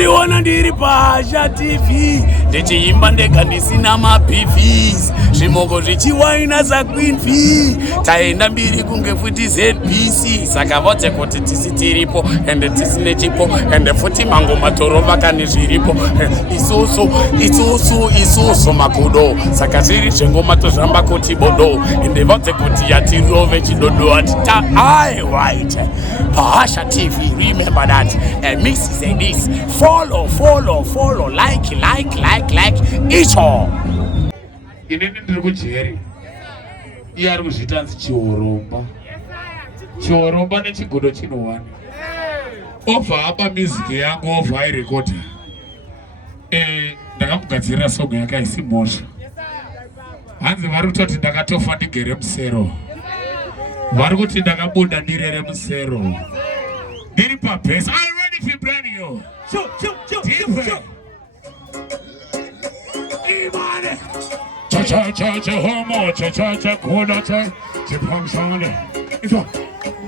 Munondiona ndiri paSha TV ndichiimba ndega ndisina maBVs, zvimoko zvichiwaina saQueen V. Taenda mbiri kunge futi ZBC, saka vote kuti tisi tiripo ende tisine chipo ende futi mangoma torova kane zviripo isusu makudo, saka zviri zvengoma tozvamba kuti bodo ende vote kuti yatirove chidodo atita I right paSha TV. Remember that and mix is this. Follow, like each all. Inini ndiri kujeri iye ari kuzviita anzi Chihoromba. Chihoromba neChigudo chinowana obva apa music yangu obva airekodha. Ndakamugadzirira song yake haisi mhosva. Hanzi vari kutoti ndakatofa ndigere musero, vari kuti ndakabuda ndirere musero, ndiri pabhesi. Are you ready for brand new? Chihomuhomu, Chihoromba, Chipamshane.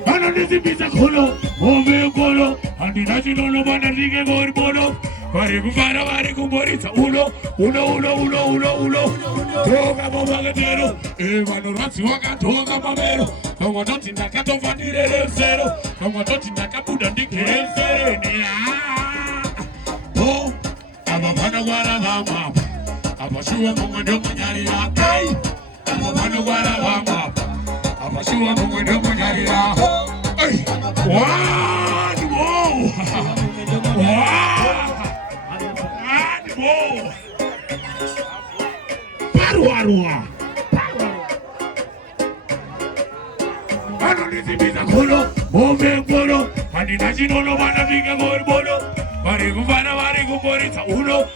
Anandizibisa kholo, ove kholo, andinachinono bana ndike ngoribolo. Vari kufara vari kumboritsa ulo. Toka mabakatero, vanorwadziwa katoka mamero. Vamwe vanoti ndakatofa ndirere musero, vamwe vanoti ndakabuda ndigere musereni. Ava vanogwara vamwe apa, apa shuwa mumwe ndomunyarira. Ava vanogwara vamwe apa, apa shuwa mumwe ndomunyarira. One more. Parwarwa. Anondizibisa kholo, ove kholo, andinachinono bana ndike ngoribolo. Vari kufana vari kumboritsa ulo.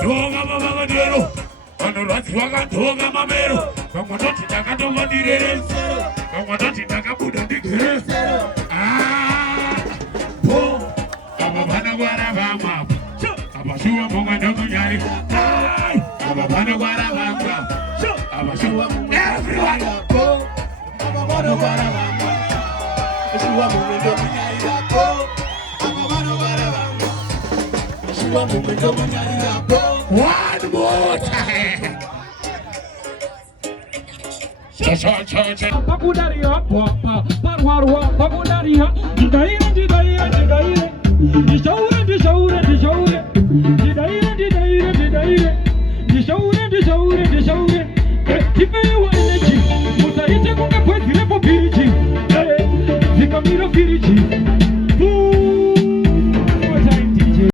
Toka mabakatero, vanorwadziwa katoka mamero. Vamwe vanoti ndakatofa ndirere musero, vamwe vanoti ndakabuda ndigere musero. Ava vanogwara vamwe apa, apa shuwa mumwe ndomunyari. Ava vanogwara vamwe apa, apa shuwa mumwe everyone. Ava vanogwara vamwe apa, shuwa mumwe ndomunyari. One more time. Cha cha cha cha. Pakudaria, parwarwa, pakudaria.